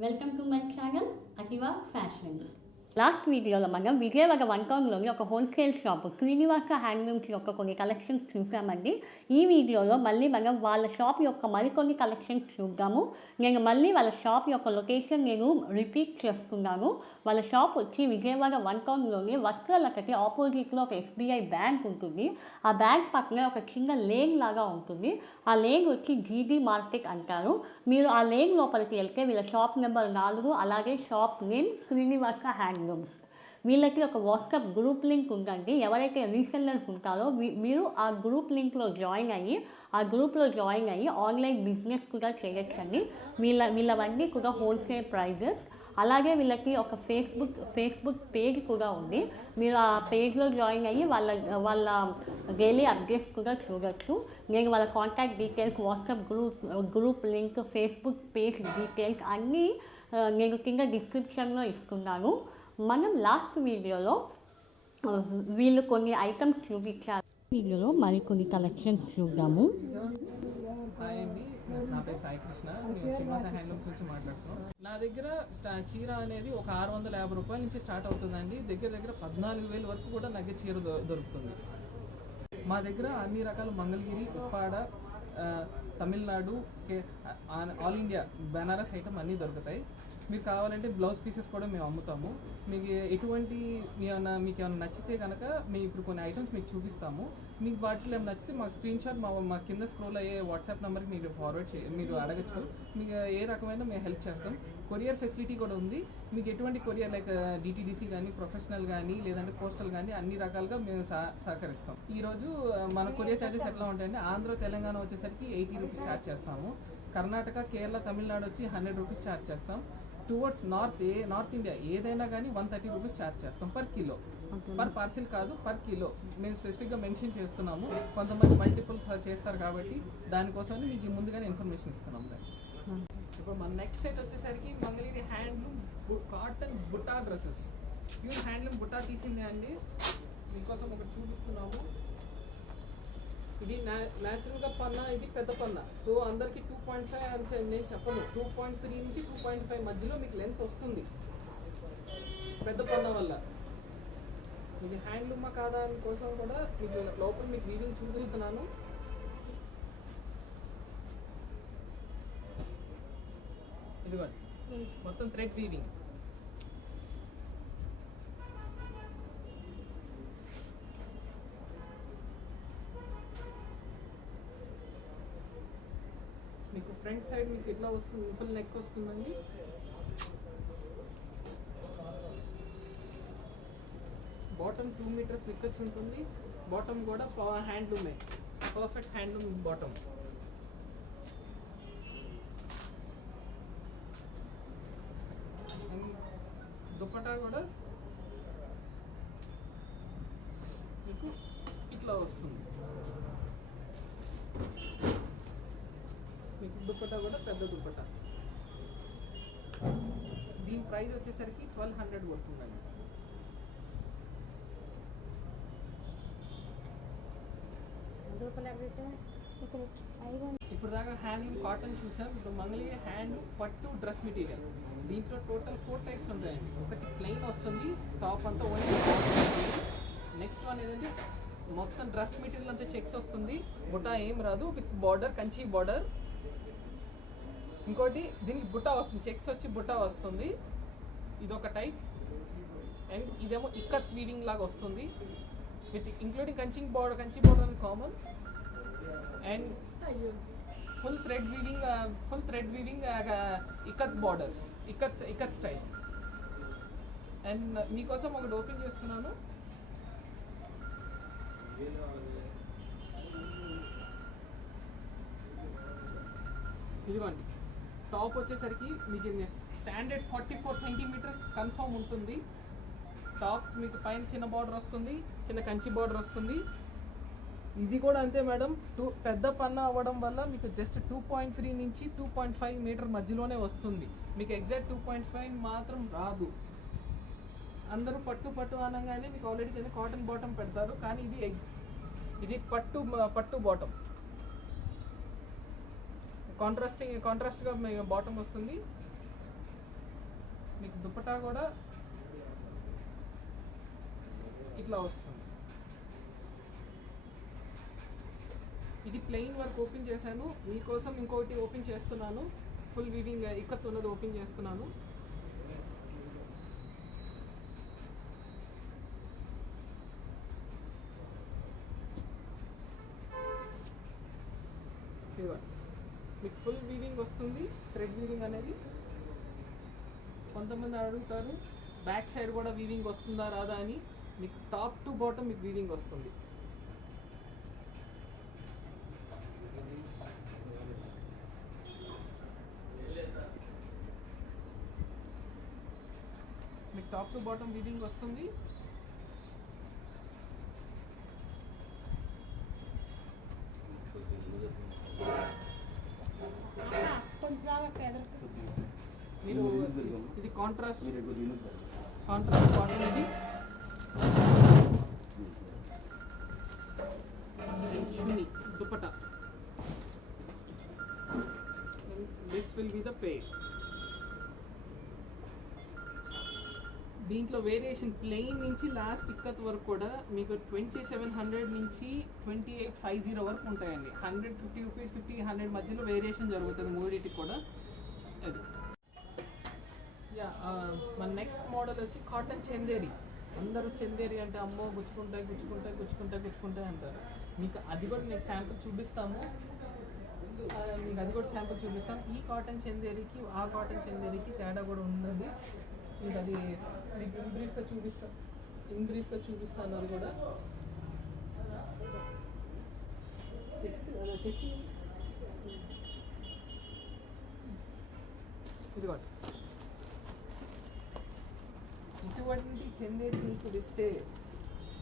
Welcome to my channel Akiva fashion. Last వీడియోలో మనం Vijayawada one టౌన్లోని ఒక హోల్సేల్ షాపు శ్రీనివాస హ్యాండ్లూమ్స్ యొక్క కొన్ని కలెక్షన్స్ చూసామండి. ఈ వీడియోలో మళ్ళీ మనం వాళ్ళ షాప్ యొక్క మరికొన్ని కలెక్షన్స్ చూద్దాము. నేను మళ్ళీ వాళ్ళ షాప్ యొక్క లొకేషన్ రిపీట్ చేస్తున్నాను. వాళ్ళ షాప్ వచ్చి విజయవాడ వన్ టౌన్లోని వస్త్రలతకి ఆపోజిట్లో ఒక ఎస్బీఐ బ్యాంక్ ఉంటుంది. ఆ బ్యాంక్ పక్కన ఒక చిన్న లేన్ లాగా ఉంటుంది. ఆ లేన్ వచ్చి జీబీ మార్కెట్ అంటారు. మీరు ఆ లేన్ లోపలికి వెళ్తే వీళ్ళ షాప్ నెంబర్ 4, అలాగే షాప్ నేమ్ శ్రీనివాస హ్యాండ్లూమ్స్. వీళ్ళకి ఒక వాట్సాప్ గ్రూప్ లింక్ ఉందండి. ఎవరైతే రీసెల్లర్స్ ఉంటారో మీరు ఆ గ్రూప్ లింక్లో జాయిన్ అయ్యి ఆన్లైన్ బిజినెస్ కూడా చేయొచ్చండి. వీళ్ళవన్నీ కూడా హోల్సేల్ ప్రైజెస్. అలాగే వీళ్ళకి ఒక ఫేస్బుక్ పేజ్ కూడా ఉంది. మీరు ఆ పేజ్లో జాయిన్ అయ్యి వాళ్ళ డైలీ అప్డేట్స్ కూడా చూడొచ్చు. నేను వాళ్ళ contact details, WhatsApp group link, Facebook page details అన్నీ నేను కింద డిస్క్రిప్షన్లో ఇస్తున్నాను. మనం లాస్ట్ వీడియోలో వీళ్ళు కొన్ని ఐటమ్స్ చూపించారు. వీడియోలో మరికొన్ని కలెక్షన్స్ చూద్దాము. హాయ్ అండి, నా పేరు సాయి కృష్ణ. నేను శ్రీనివాస హ్యాండ్లూమ్స్ నుంచి మాట్లాడుతున్నాను. నా దగ్గర చీర అనేది ఒక 650 రూపాయల నుంచి స్టార్ట్ అవుతుందండి. దగ్గర 14,000 వరకు కూడా నాకు చీర దొరుకుతుంది. మా దగ్గర అన్ని రకాల Mangalagiri, Uppada, Tamil Nadu, all India Banaras item అన్నీ దొరుకుతాయి. మీకు కావాలంటే బ్లౌజ్ పీసెస్ కూడా మేము అమ్ముతాము. మీకు మీకు ఏమైనా నచ్చితే కనుక మేము ఇప్పుడు కొన్ని ఐటమ్స్ మీకు చూపిస్తాము. మీకు వాటిలో ఏమైనా నచ్చితే మాకు స్క్రీన్ షాట్ మా కింద స్క్రోల్ అయ్యే వాట్సాప్ నెంబర్కి మీరు అడగచ్చు. మీకు ఏ రకమైన మేము హెల్ప్ చేస్తాం. కొరియర్ ఫెసిలిటీ కూడా ఉంది. మీకు ఎటువంటి కొరియర్ లైక్ డిటీడీసీ కానీ, ప్రొఫెషనల్ కానీ, లేదంటే పోస్టల్ కానీ అన్ని రకాలుగా మేము సహకరిస్తాం. ఈరోజు మన కొరియర్ ఛార్జెస్ ఎట్లా ఉంటాయంటే ఆంధ్ర, తెలంగాణ వచ్చేసరికి 80 రూపీస్ ఛార్జ్ చేస్తాము. కర్ణాటక, కేరళ, తమిళనాడు వచ్చి 100 రూపీస్ ఛార్జ్ చేస్తాం. టువర్డ్స్ నార్త్ ఇండియా ఏదైనా కానీ 130 రూపీస్ ఛార్జ్ చేస్తాం పర్ కిలో. పర్ పార్సిల్ కాదు, పర్ కిలో మేము స్పెసిఫిక్గా మెన్షన్ చేస్తున్నాము. కొంతమంది మల్టిపుల్స్ చేస్తారు కాబట్టి దానికోసమని మీకు ముందుగానే ఇన్ఫర్మేషన్ ఇస్తున్నాం. ఇప్పుడు మన నెక్స్ట్ సెట్ వచ్చేసరికి Mangalagiri handloom cotton butta dresses. Pure handloom butta తీసిందే అండి. మీకోసం ఒకటి చూపిస్తున్నాము. ఇది న్యాచురల్గా పన్నా, ఇది పెద్ద పన్నా. సో అందరికి 2.5 అని నేను చెప్పను. 2.3 నుంచి 2.5 మధ్యలో మీకు లెంత్ వస్తుంది పెద్ద పన్నా వల్ల. ఇది హ్యాండ్లూమా కాదా అని కోసం కూడా మీకు లోపల మీకు వీవింగ్ చూపిస్తున్నాను. ఇదిగోండి, మొత్తం థ్రెడ్ వీవింగ్. మీకు ఫ్రంట్ సైడ్ మీకు ఎట్లా వస్తుంది, ఫుల్ నెక్ వస్తుందండి. బాటమ్ 2 మీటర్స్ విక్కచ్చు ఉంటుంది. బాటమ్ కూడా హ్యాండ్లూమే, పర్ఫెక్ట్ హ్యాండ్లూమ్ బాటమ్. దుపట్టా కూడా మీకు ఇట్లా వస్తుంది. మీకు దుపట్టా కూడా పెద్ద దుపట్టా. దీని ప్రైస్ వచ్చేసరికి 1200 పడుతుందండి. ఇప్పుడు దాకా హ్యాండ్లూమ్ కాటన్ చూసాం. ఇప్పుడు మంగళగిరి హ్యాండ్లూమ్ పట్టు డ్రెస్ మెటీరియల్. దీంట్లో టోటల్ 4 టైప్స్ ఉంటాయండి. ఒకటి ప్లెయిన్ వస్తుంది, టాప్ అంతా ఓన్లీ. నెక్స్ట్ వన్ ఏంటంటే మొత్తం డ్రెస్ మెటీరియల్ అంతా చెక్స్ వస్తుంది, బుట్టా ఏం రాదు, విత్ బార్డర్, కంచి బార్డర్. ఇంకోటి దీనికి బుట్టా వస్తుంది, చెక్స్ వచ్చి బుట్టా వస్తుంది. ఇదొక టైప్. అండ్ ఇదేమో ఇక్కత్ వీవింగ్ లాగా వస్తుంది విత్ ఇంక్లూడింగ్ కంచి బార్డర్ అనేది common. And full thread weaving ikat borders, ikat style. And మీకోసం ఒకటి ఓపెన్ చేస్తున్నాను. ఇదిగోండి, టాప్ వచ్చేసరికి మీకు స్టాండర్డ్ 44 సెంటీమీటర్స్ కన్ఫర్మ్ ఉంటుంది. టాప్ మీకు పైన చిన్న బార్డర్ వస్తుంది, కింద కంచి బార్డర్ వస్తుంది. ఇది కూడా అంతే మేడం. పెద్ద పన్నా అవ్వడం వల్ల మీకు జస్ట్ 2.3 నుంచి 2.5 మీటర్ మధ్యలోనే వస్తుంది. మీకు ఎగ్జాక్ట్ 2.5 మాత్రం రాదు. అందరూ పట్టు అనగానే మీకు ఆల్రెడీ కింద కాటన్ బాటమ్ పెడతారు, కానీ ఇది పట్టు బాటమ్. కాంట్రాస్ట్గా బాటమ్ వస్తుంది. మీకు దుపట్టా కూడా ఇట్లా వస్తుంది. ఇది ప్లెయిన్ వర్క్ ఓపెన్ చేశాను, మీకోసం ఇంకొకటి ఓపెన్ చేస్తున్నాను. ఫుల్ వీవింగ్ ఇక్కత్ ఉన్నది ఓపెన్ చేస్తున్నాను. మీకు ఫుల్ వీవింగ్ వస్తుంది, థ్రెడ్ వీవింగ్ అనేది. కొంతమంది అడుగుతారు బ్యాక్ సైడ్ కూడా వీవింగ్ వస్తుందా రాదా అని. మీకు టాప్ టు బాటమ్ మీకు వీవింగ్ వస్తుంది. మీకు టాప్ టు బాటమ్ వీవింగ్ వస్తుంది. మీరు ఇది కాంట్రాస్ట్ కాటన్ ఇది. Chunni dupatta. This will be the pay. దీంట్లో వేరియేషన్ ప్లెయిన్ నుంచి లాస్ట్ ఇక్కత్ వరకు కూడా మీకు 2700 నుంచి 2850 వరకు ఉంటాయండి. 150 రూపీస్ 50-100 మధ్యలో వేరియేషన్ జరుగుతుంది మూడింటికి కూడా. అది మన నెక్స్ట్ మోడల్ వచ్చి కాటన్ చందేరి. అందరూ చందేరి అంటే అమ్మో గుచ్చుకుంటాయి అంటారు. మీకు అది కూడా నేను శాంపుల్ చూపిస్తాము. ఈ కాటన్ చందేరికి ఆ కాటన్ చందేరికి తేడా కూడా ఉన్నది. మీకు అది మీకు ఇన్ బ్రీఫ్గా చూపిస్తాను. అది కూడా ఇదిగోండి. ఇటువంటి చందేరి మీకు ఇస్తే,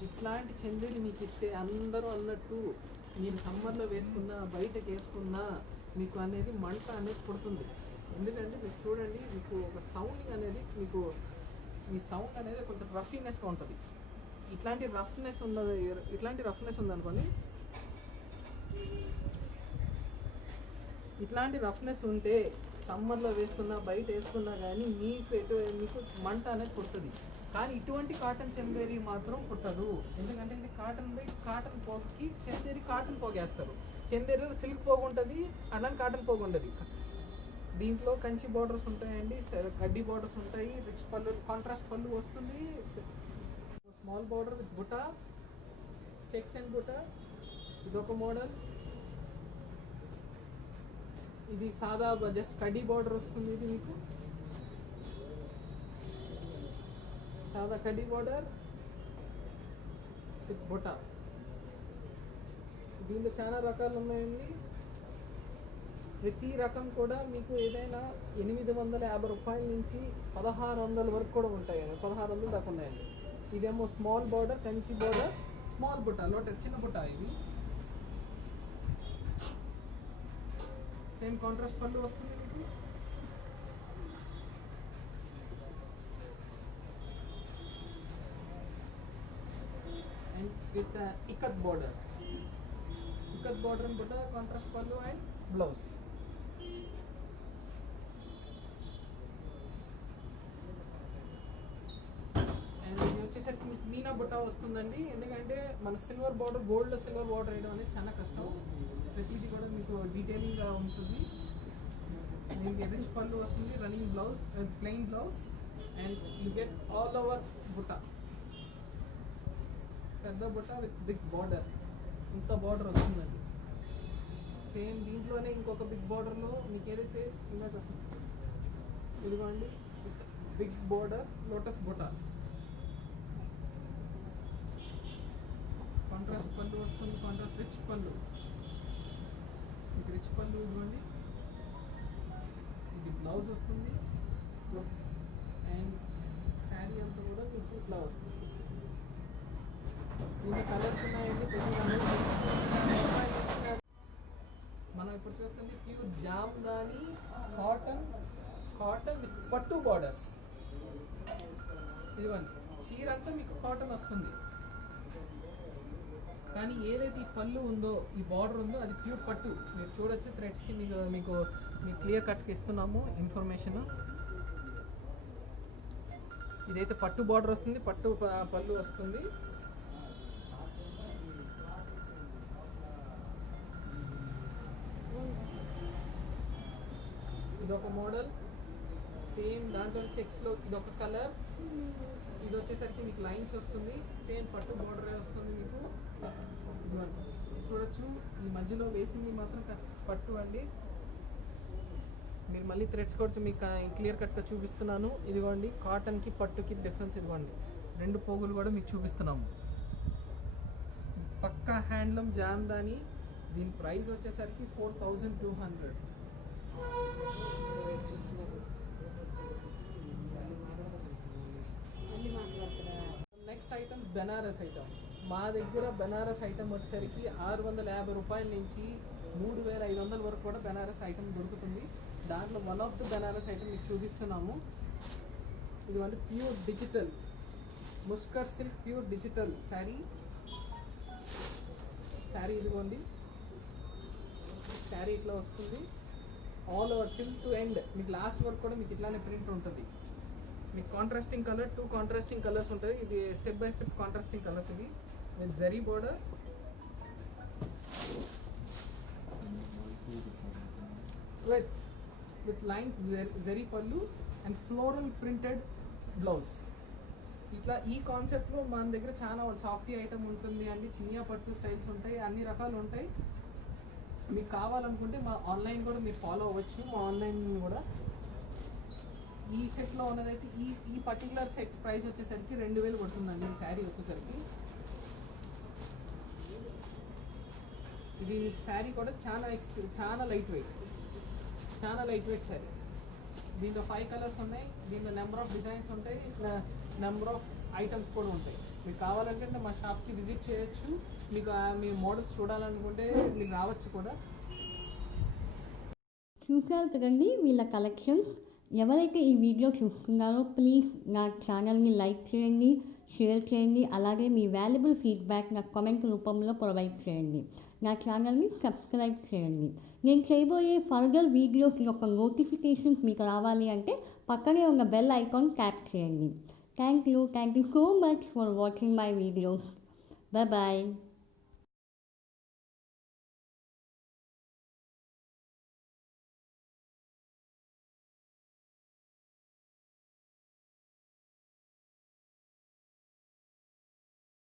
ఇట్లాంటి చందేరి మీకు ఇస్తే అందరూ అన్నట్టు మీరు సమ్మర్లో వేసుకున్నా బయటకు వేసుకున్నా మీకు అనేది మంట అనేది పుడుతుంది. ఎందుకంటే మీకు చూడండి, మీకు ఒక సౌండింగ్ అనేది మీకు మీ సౌండ్ అనేది కొంచెం రఫీనెస్గా ఉంటుంది. ఇట్లాంటి రఫ్నెస్ ఉందనుకోండి, ఇట్లాంటి రఫ్నెస్ ఉంటే సమ్మర్లో వేసుకున్నా బయట వేసుకున్నా కానీ మీకు మంట అనేది పుడుతుంది. కానీ ఇటువంటి కాటన్ చందేరి మాత్రం పుట్టదు. ఎందుకంటే ఇది కాటన్ పోగుకి చందేరి కాటన్ పోగేస్తారు. చందేరి సిల్క్ పోగు ఉంటుంది, అలానే కాటన్ పోగు ఉంటుంది. దీంట్లో కంచి బార్డర్స్ ఉంటాయండి, కడ్డీ బార్డర్స్ ఉంటాయి, రిచ్ పళ్ళు, కాంట్రాస్ట్ పళ్ళు వస్తుంది, small border with buta, checks and buta. ఇదొక మోడల్. ఇది సాదా జస్ట్ కడ్డీ బార్డర్ వస్తుంది. ఇది మీకు సాదా కడ్డీ బార్డర్ విత్ బుటా. దీంట్లో చాలా రకాలు ఉన్నాయండి. ప్రతి రకం కూడా మీకు ఏదైనా 850 రూపాయల నుంచి 1600 వరకు కూడా ఉంటాయండి. 1600 దాకా ఉన్నాయండి. ఇదేమో small border, Kanchi border, small బుట్ట, లోటస్ చిన్న బుట్ట. ఇవి సేమ్ కాంట్రాస్ట్ పళ్ళు వస్తుంది మీకు. అండ్ విత్ ఇక్కత్ బార్డర్ బుట్ట, కాంట్రాస్ట్ పళ్ళు అండ్ బ్లౌజ్. అండ్ ఇది వచ్చేసరికి మీకు మీనా బుట్ట వస్తుందండి. ఎందుకంటే మన silver border, gold silver border వేయడం అనేది చాలా కష్టం. ప్రతిదీ కూడా మీకు డీటెయిలింగ్గా ఉంటుంది. దీనికి రిచ్ పళ్ళు వస్తుంది, running blouse, plain blouse, and you get all over బుట్ట. పెద్ద బుట్ట విత్ బిగ్ బార్డర్. ఇంత బార్డర్ వస్తుందండి. సేమ్ దీంట్లోనే ఇంకొక బిగ్ బార్డర్లో మీకు ఏదైతే ఇమేజ్ వస్తుంది, ఇదిగోండి, విత్ బిగ్ బార్డర్ లోటస్ బుట్ట. కాంట్రాస్ట్ పళ్ళు వస్తుంది, కాంట్రాస్ట్ రిచ్ పళ్ళు. మీకు రిచ్ పళ్ళు ఇవ్వండి. ఇది బ్లౌజ్ వస్తుంది అండ్ శారీ అంతా కూడా మీకు ఇట్లా వస్తుంది. దీనికి కలర్స్ ఉన్నాయండి. మనం ఇప్పుడు చూస్తుంది ప్యూర్ జామ్దాని కాటన్ విత్ పట్టు బార్డర్స్. ఇదిగోండి, చీర అంతా మీకు కాటన్ వస్తుంది. కానీ ఏదైతే ఈ పళ్ళు ఉందో, ఈ బార్డర్ ఉందో, అది ప్యూర్ పట్టు. మీరు చూడొచ్చు థ్రెడ్స్కి మీకు క్లియర్ కట్కి ఇస్తున్నాము ఇన్ఫర్మేషన్. ఇదైతే పట్టు బార్డర్ వస్తుంది, పట్టు పళ్ళు వస్తుంది. ఇదొక మోడల్, సేమ్ దాంట్లో చెక్స్లో ఇదొక కలర్. ఇది వచ్చేసరికి మీకు లైన్స్ వస్తుంది, సేమ్ పట్టు బార్డరే వస్తుంది మీకు. చూడొచ్చు, ఈ మధ్యలో వేసింది మాత్రం పట్టు అండి. మీరు మళ్ళీ థ్రెడ్స్ కొడితే మీకు క్లియర్ కట్గా చూపిస్తున్నాను. ఇదిగోండి, కాటన్కి పట్టుకి డిఫరెన్స్ ఇదిగోండి, 2 పోగులు కూడా మీకు చూపిస్తున్నాము. పక్కా హ్యాండ్లూమ్ జామ్దాని. దీని ప్రైస్ వచ్చేసరికి 4200. Next item Banaras item. మా దగ్గర బెనారస్ ఐటమ్ వచ్చేసరికి 650 రూపాయల నుంచి 3500 వరకు కూడా బెనారస్ ఐటమ్ దొరుకుతుంది. దాంట్లో one of the Banaras item మీకు చూపిస్తున్నాము. ఇదిగోండి, ప్యూర్ డిజిటల్ ముస్కర్ సిల్క్ ప్యూర్ డిజిటల్ శారీ. ఇదిగోండి, శారీ ఇట్లా వస్తుంది all over till to end. మీకు లాస్ట్ వరకు కూడా మీకు ఇట్లానే ప్రింట్ ఉంటుంది. మీకు కాంట్రాస్టింగ్ కలర్, 2 కాంట్రాస్టింగ్ కలర్స్ ఉంటుంది. ఇది step by step contrasting colours. ఇవి with zari border, with lines, zari పళ్ళు అండ్ ఫ్లోరల్ ప్రింటెడ్ బ్లౌజ్. ఇట్లా ఈ కాన్సెప్ట్లో మన దగ్గర చాలా సాఫ్టీ ఐటమ్ ఉంటుంది అండి. చినియా పట్టు స్టైల్స్ ఉంటాయి, అన్ని రకాలు ఉంటాయి. మీకు కావాలనుకుంటే మా ఆన్లైన్ కూడా మీరు ఫాలో అవ్వచ్చు. మా ఆన్లైన్ కూడా ఈ సెట్లో ఉన్నదైతే ఈ పర్టికులర్ సెట్ ప్రైస్ వచ్చేసరికి 2000 పడుతుందండి. ఈ శారీ వచ్చేసరికి ఇది శారీ కూడా చాలా లైట్ వెయిట్ శారీ. దీంట్లో 5 కలర్స్ ఉన్నాయి. దీంట్లో నెంబర్ ఆఫ్ డిజైన్స్ ఉంటాయి, నెంబర్ ఆఫ్ ఐటమ్స్ కూడా ఉంటాయి. మీకు కావాలంటే మా షాప్కి విజిట్ చేయొచ్చు. మీకు మీ మోడల్స్ చూడాలనుకుంటే మీకు రావచ్చు కూడా. చూసారు కదండి వీళ్ళ కలెక్షన్స్. ఎవరైతే ఈ వీడియో చూస్తున్నారో ప్లీజ్ నా ఛానల్ని లైక్ చేయండి, షేర్ చేయండి. అలాగే మీ వాల్యుబుల్ ఫీడ్బ్యాక్ నాకు కామెంట్ రూపంలో ప్రొవైడ్ చేయండి. నా ఛానల్ని సబ్స్క్రైబ్ చేయండి. నేను చేయబోయే ఫర్దర్ వీడియోస్ యొక్క నోటిఫికేషన్స్ మీకు రావాలి అంటే పక్కనే ఉన్న బెల్ ఐకాన్ ట్యాప్ చేయండి. Thank you so much for watching my videos. Bye bye.